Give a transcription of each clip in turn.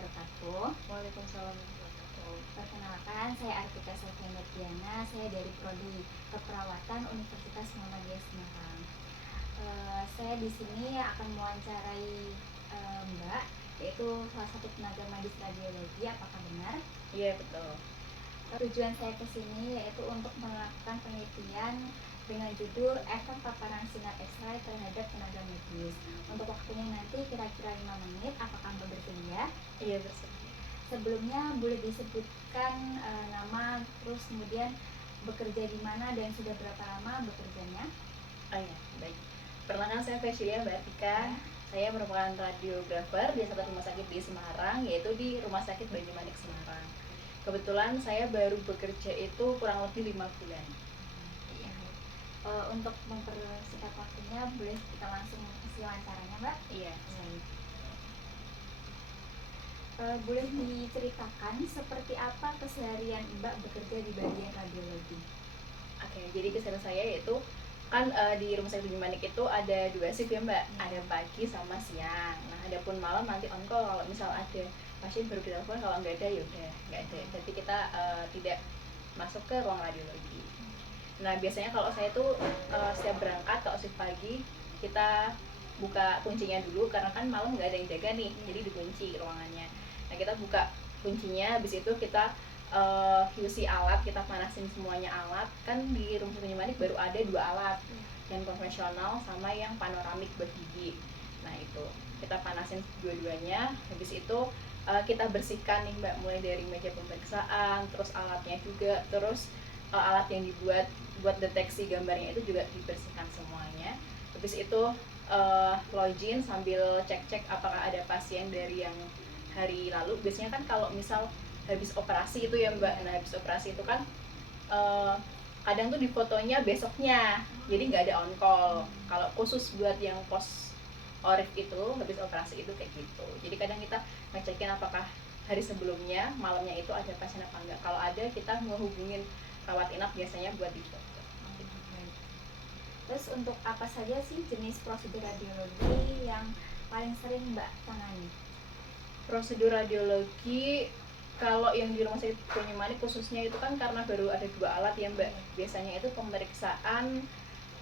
wabarakatuh. Waalaikumsalam warahmatullahi wabarakatuh. Perkenalkan, saya Artika Sofia Nurdiana. Saya dari Prodi Keperawatan Universitas Muhammadiyah Semarang. Saya di sini akan mewawancarai Mbak, yaitu salah satu tenaga medis radiologi. Apakah benar? Iya, betul. Tujuan saya ke sini yaitu untuk melakukan penelitian dengan judul efek paparan sinar X-ray terhadap tenaga medis. Untuk waktunya nanti kira-kira 5 menit. Apakah Mbak bersedia? Iya, bersedia. Sebelumnya boleh disebutkan nama, terus kemudian bekerja di mana dan sudah berapa lama bekerjanya? Oh iya, baik. Perkenalkan, saya Fesilia Mbak Artika. Ya. Saya merupakan radiografer di satu rumah sakit di Semarang, yaitu di Rumah Sakit Banyumanik Semarang. Kebetulan saya baru bekerja itu kurang lebih 5 bulan. Iya. Untuk mempersingkat waktunya, boleh kita langsung isi wawancaranya, Mbak? Iya. Baik. Boleh diceritakan seperti apa keseharian Mbak bekerja di bagian radiologi? Oke, jadi keseharian saya yaitu kan di Rumah Sakit Banyumanik itu ada 2 shift ya Mbak, ada pagi sama siang. Nah, adapun malam nanti on call kalau misal ada pasien baru ditelepon, kalau nggak ada ya udah nggak ada. Jadi kita tidak masuk ke ruang radiologi. Nah, biasanya kalau saya tuh setiap berangkat kalau shift pagi kita buka kuncinya dulu karena kan malam nggak ada yang jaga nih, jadi dikunci ruangannya. Nah, kita buka kuncinya, habis itu kita QC alat, kita panasin semuanya alat. Kan di Rumah Sakit Banyumanik baru ada 2 alat, yang konvensional sama yang panoramik buat gigi. Nah, itu kita panasin dua-duanya, habis itu kita bersihkan nih Mbak, mulai dari meja pemeriksaan, terus alatnya juga, terus alat yang dibuat buat deteksi gambarnya itu juga dibersihkan semuanya. Habis itu login sambil cek-cek apakah ada pasien dari yang hari lalu. Biasanya kan kalau misal habis operasi itu ya Mbak, nah habis operasi itu kan kadang tuh di fotonya besoknya, jadi nggak ada on call. Kalau khusus buat yang post orif itu habis operasi itu kayak gitu, jadi kadang kita ngecekin apakah hari sebelumnya malamnya itu ada pasien apa enggak. Kalau ada, kita menghubungin rawat inap biasanya buat di foto. Terus untuk apa saja sih jenis prosedur radiologi yang paling sering Mbak tangani? Prosedur radiologi kalau yang di Rumah Sakit Banyumanik khususnya itu kan karena baru ada 2 alat ya Mbak. Biasanya itu pemeriksaan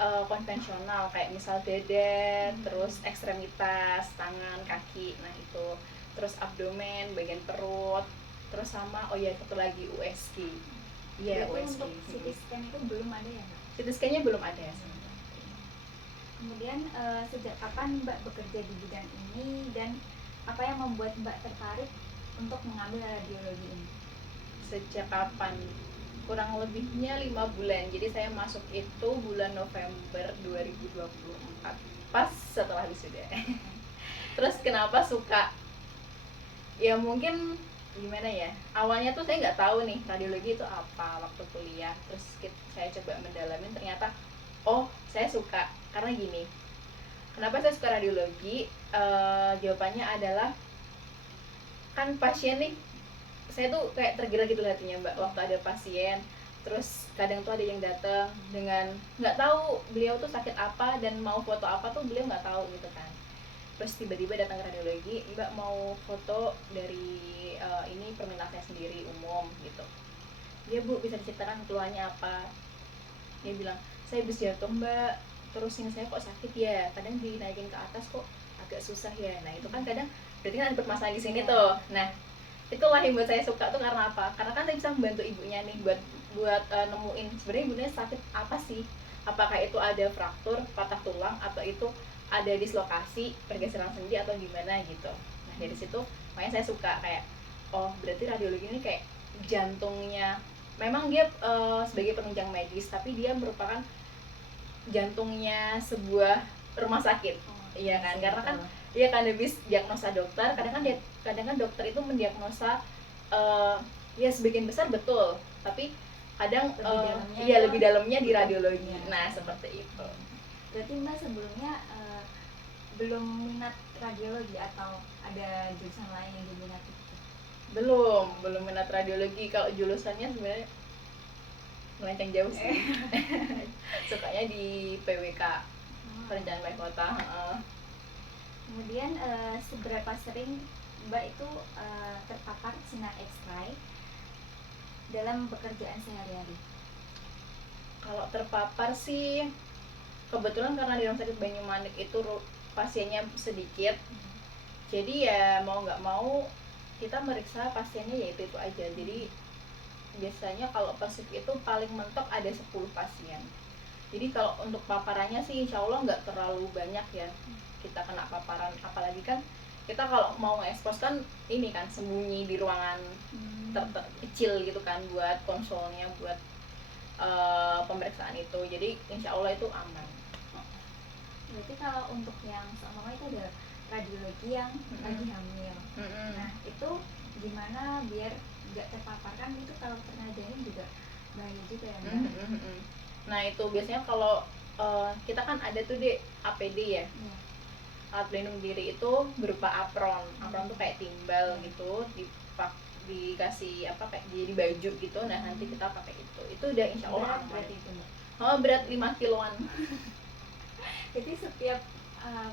konvensional kayak misal dada, terus ekstremitas, tangan, kaki, nah itu. Terus abdomen, bagian perut, terus sama satu lagi USG. Iya, USG. Untuk CT scan itu belum ada ya Mbak? CT scan-nya belum ada ya. Kemudian sejak kapan Mbak bekerja di bidang ini dan apa yang membuat Mbak tertarik untuk mengambil radiologi ini? Sejak kapan? Kurang lebihnya 5 bulan. Jadi saya masuk itu bulan November 2024, pas setelah wisuda. Terus kenapa suka? Ya mungkin gimana ya, awalnya tuh saya nggak tahu nih radiologi itu apa waktu kuliah. Terus saya coba mendalamin, ternyata saya suka. Karena gini, kenapa saya suka radiologi? Jawabannya adalah kan pasien nih, saya tuh kayak tergerak gitu hatinya Mbak waktu ada pasien. Terus kadang tuh ada yang datang dengan nggak tahu beliau tuh sakit apa dan mau foto apa tuh beliau nggak tahu gitu kan. Terus tiba-tiba datang ke radiologi, Mbak mau foto dari ini permintaan saya sendiri umum gitu. Dia Bu bisa diceritakan keluhannya apa? Dia bilang, saya habis jatuh Mbak, terus ini saya kok sakit ya, kadang dinaikin ke atas kok agak susah ya. Nah itu kan kadang berarti kan ada permasalahan di sini tuh. Nah itulah yang buat saya suka tuh, karena apa? Karena kan saya bisa membantu ibunya nih buat nemuin sebenarnya ibunya sakit apa sih, apakah itu ada fraktur patah tulang atau itu ada dislokasi pergeseran sendi atau gimana gitu. Nah dari situ makanya saya suka, kayak berarti radiologi ini kayak jantungnya. Memang dia sebagai penunjang medis, tapi dia merupakan jantungnya sebuah rumah sakit. Iya kan, karena kan dia kan habis diagnosa dokter, kadang kan dokter itu mendiagnosa ya sebagian besar betul, tapi kadang lebih dalamnya di radiologi. Nah seperti itu. Berarti Mbak sebelumnya belum minat radiologi atau ada jurusan lain yang diminati? Belum minat radiologi. Kalau jurusannya sebenarnya melenceng jauh sih. Sukanya di PWK, perencanaan wilayah kota. Kemudian seberapa sering Mbak itu terpapar sinar X-ray dalam pekerjaan sehari-hari? Kalau terpapar sih kebetulan karena di rumah sakit Banyumanik itu pasiennya sedikit, jadi ya mau nggak mau kita meriksa pasiennya ya itu aja. Jadi biasanya kalau pasif itu paling mentok ada 10 pasien. Jadi kalau untuk paparannya sih insya Allah nggak terlalu banyak ya kita kena paparan, apalagi kan kita kalau mau nge-expose kan ini kan sembunyi di ruangan kecil gitu kan buat konsolnya, buat pemeriksaan itu. Jadi insya Allah itu aman. Berarti kalau untuk yang seumpama itu ada radiologi yang lagi hamil, nah itu gimana biar nggak terpapar? Kan itu kalau kena janin juga bahaya juga ya Mbak? Nah itu biasanya kalau kita kan ada tuh di APD ya, alat pelindung diri itu berupa apron. Apron tuh kayak timbal gitu, dikasih apa kayak jadi baju gitu. Nah nanti kita pakai itu udah insya Allah aman. Berat itu Mbak? Oh berat 5 kiloan. Jadi setiap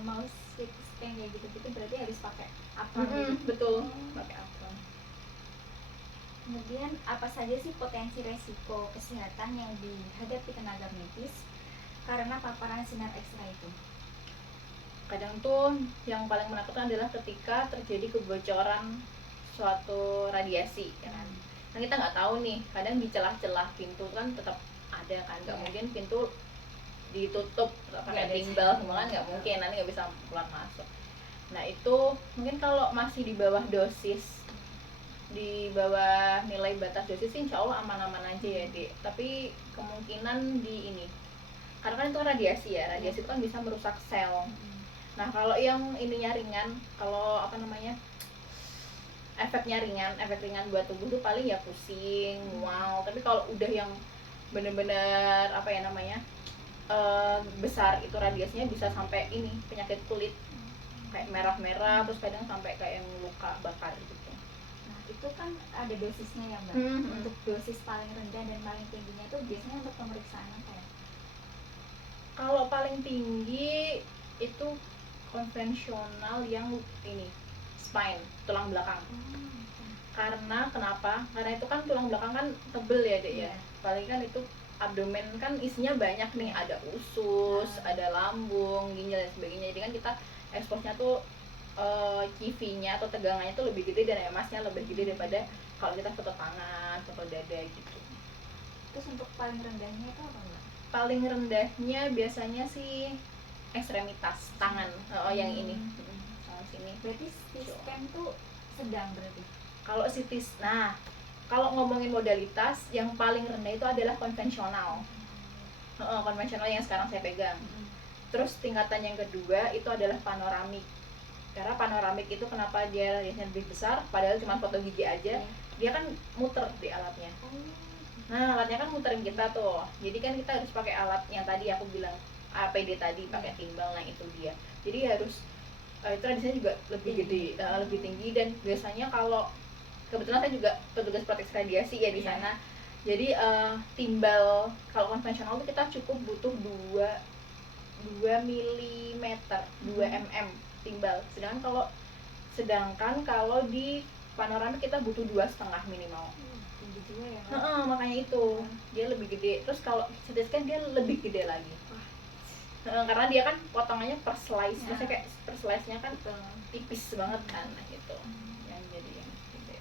mau scan kayak gitu-gitu berarti harus pakai apron gitu? Betul, pakai apron. Kemudian apa saja sih potensi resiko kesehatan yang dihadapi tenaga medis karena paparan sinar X-ray itu? Kadang tuh yang paling menakutkan adalah ketika terjadi kebocoran suatu radiasi ya kan. Nah kita nggak tahu nih, kadang di celah-celah pintu kan tetap ada kan, nggak mungkin pintu ditutup pakai timbal semua kan, nggak mungkin, nanti nggak bisa keluar masuk. Nah itu mungkin kalau masih di bawah dosis, di bawah nilai batas dosis sih insya Allah aman-aman aja ya Dek. Tapi kemungkinan di ini, karena kan itu radiasi ya, radiasi itu kan bisa merusak sel. Nah kalau yang ininya ringan, kalau apa namanya efek ringan buat tubuh tuh paling ya pusing, mual. Tapi kalau udah yang bener-bener apa ya namanya besar, itu radiasinya bisa sampai ini penyakit kulit kayak merah-merah, terus kadang sampai kayak yang luka bakar gitu. Nah itu kan ada dosisnya ya Mbak. Untuk dosis paling rendah dan paling tingginya itu biasanya untuk pemeriksaan apa ya? Kalau paling tinggi itu konvensional yang ini spine, tulang belakang. Karena kenapa? Karena itu kan tulang belakang kan tebel ya Dek ya. Paling kan itu abdomen kan isinya banyak nih, ada usus, ada lambung, ginjal dan sebagainya. Jadi kan kita expose-nya tuh CV-nya atau tegangannya tuh lebih gede dan emasnya lebih gede daripada kalau kita foto tangan, foto dada gitu. Terus untuk paling rendahnya itu apa Mbak? Paling rendahnya biasanya sih ekstremitas tangan, yang ini sama sini. Berarti CT scan tuh sedang berarti? Kalau CT, nah kalau ngomongin modalitas yang paling rendah itu adalah konvensional. Konvensional yang sekarang saya pegang. Terus tingkatan yang kedua itu adalah panoramik. Karena panoramik itu kenapa dia radiasinya lebih besar, padahal cuma foto gigi aja, dia kan muter di alatnya. Nah alatnya kan muterin kita tuh, jadi kan kita harus pakai alat yang tadi aku bilang APD tadi, pakai timbal. Nah itu dia, jadi harus itu radiasinya juga lebih gede, lebih tinggi. Dan biasanya kalau kebetulan saya juga petugas proteksi radiasi ya di sana, jadi timbal kalau konvensional itu kita cukup butuh 2 mm, 2 mm timbal. Sedangkan kalau di panoramik kita butuh 2,5 minimal. Tinggi juga ya Makanya itu dia lebih gede. Terus kalau CT scan dia lebih gede lagi. Karena dia kan potongannya per slice, maksudnya kayak per slice-nya kan tipis banget kan, nah gitu yang jadi yang gede.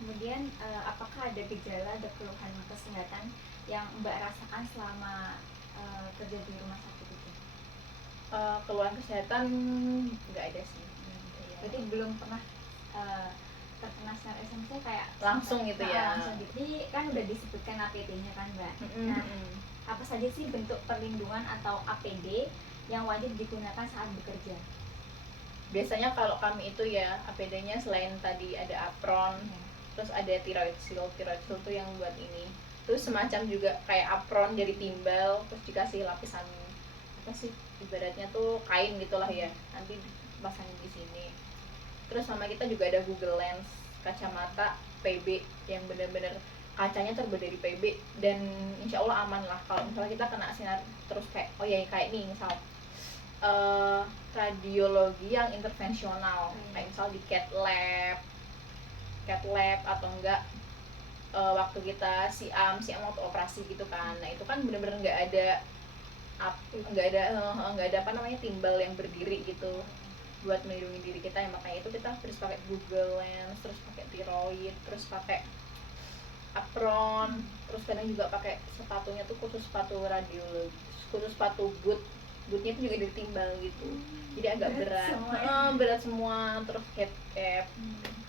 Kemudian apakah ada gejala, ada keluhan kesehatan yang Mbak rasakan selama kerja di rumah sakit itu? Keluhan kesehatan nggak ada sih. Berarti belum pernah terkena sinar SMC kayak langsung gitu ya? Langsung. Jadi kan udah disebutkan APD-nya kan Mbak. Nah apa saja sih bentuk perlindungan atau APD yang wajib digunakan saat bekerja? Biasanya kalau kami itu ya APD-nya selain tadi ada apron, terus ada thyroid shield tuh yang buat ini, terus semacam juga kayak apron dari timbal, terus dikasih lapisan apa sih ibaratnya tuh kain gitulah ya, nanti pasangin di sini. Terus sama kita juga ada Google Lens, kacamata PB yang benar-benar kacanya terbuat dari PB, dan insya Allah aman lah kalau misalnya kita kena sinar terus kayak kayak nih misal eh, radiologi yang intervensional, kayak misal di cath lab atau enggak waktu kita siam waktu operasi gitu kan. Nah itu kan bener-bener nggak ada apa namanya timbal yang berdiri gitu buat melindungi diri kita, ya makanya itu kita terus pakai Google Lens, terus pakai tiroid, terus pakai apron, terus kadang juga pakai sepatunya tuh khusus sepatu radiologi, khusus sepatu bootnya itu juga ditimbal gitu, jadi agak berat semua, terus head cap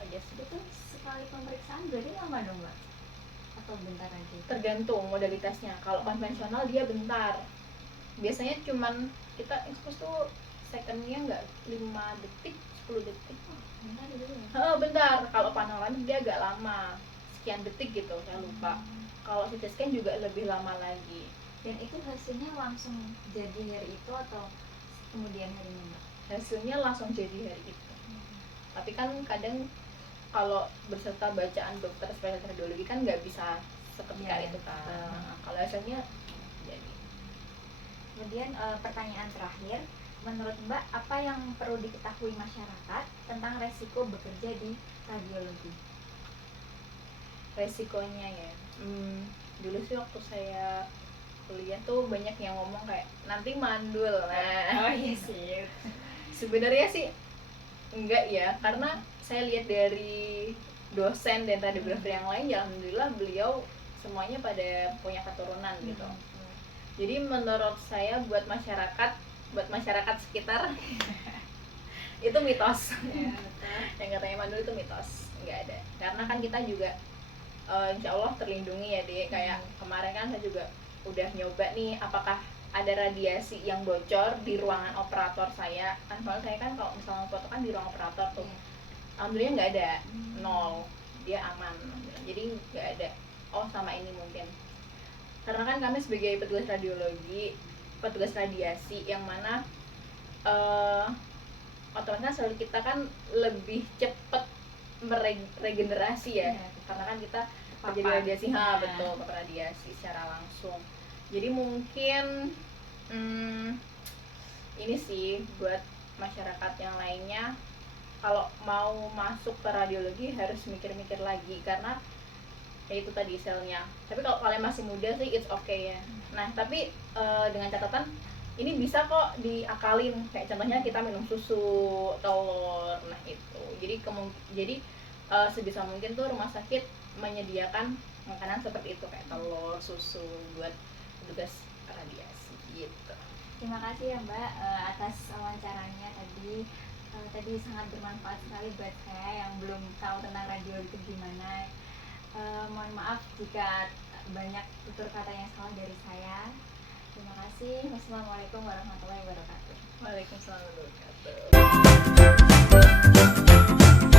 aja sih. Itu sekali pemeriksaan berarti lama dong mbak? Atau bentar aja? Tergantung modalitasnya. Kalau konvensional dia bentar, biasanya cuman kita expose tuh secondnya nggak 5 detik 10 detik. Bentar dulu ya? Bentar. Kalau panoramik dia agak lama, sekian detik gitu, saya lupa. Kalau CT scan juga lebih lama lagi. Dan itu hasilnya langsung jadi hari itu atau kemudian harinya mbak? Hasilnya langsung jadi hari itu. Tapi kan kadang kalau berserta bacaan dokter spesialis radiologi kan nggak bisa seketika itu kan. Kalau hasilnya jadi. Kemudian pertanyaan terakhir, menurut Mbak apa yang perlu diketahui masyarakat tentang resiko bekerja di radiologi? Resikonya ya, dulu sih waktu saya kuliah tuh banyak yang ngomong kayak nanti mandul. Nah, Oh iya sih. sebenarnya sih enggak ya, karena saya lihat dari dosen dan radiografer yang lain, ya alhamdulillah beliau semuanya pada punya keturunan gitu. Jadi menurut saya buat masyarakat sekitar itu mitos. Ya, Yang katanya mandul itu mitos, nggak ada. Karena kan kita juga insya Allah terlindungi ya deh. Kayak kemarin kan saya juga udah nyoba nih, apakah ada radiasi yang bocor di ruangan operator saya kan, soalnya saya kan kalau misalnya foto kan di ruang operator tuh. Alhamdulillah nggak ada, nol, dia aman, jadi nggak ada. Oh sama ini mungkin karena kan kami sebagai petugas radiologi, petugas radiasi yang mana otomatis sel kita kan lebih cepat meregenerasi ya, karena kan kita terjadi radiasi, betul, radiasi secara langsung. Jadi mungkin ini sih buat masyarakat yang lainnya, kalau mau masuk ke radiologi harus mikir-mikir lagi, karena ya itu tadi selnya. Tapi kalau kalian masih muda sih it's okay ya. Nah tapi dengan catatan ini bisa kok diakalin, kayak contohnya kita minum susu, telur, nah itu. Jadi sebisa mungkin tuh rumah sakit menyediakan makanan seperti itu, kayak telur, susu buat petugas radiasi gitu. Terima kasih ya Mbak atas wawancaranya tadi. Tadi sangat bermanfaat sekali buat saya yang belum tahu tentang radiologi itu gimana. Mohon maaf jika banyak tutur kata yang salah dari saya. Terima kasih. Wassalamualaikum warahmatullahi wabarakatuh. Waalaikumsalam warahmatullahi wabarakatuh.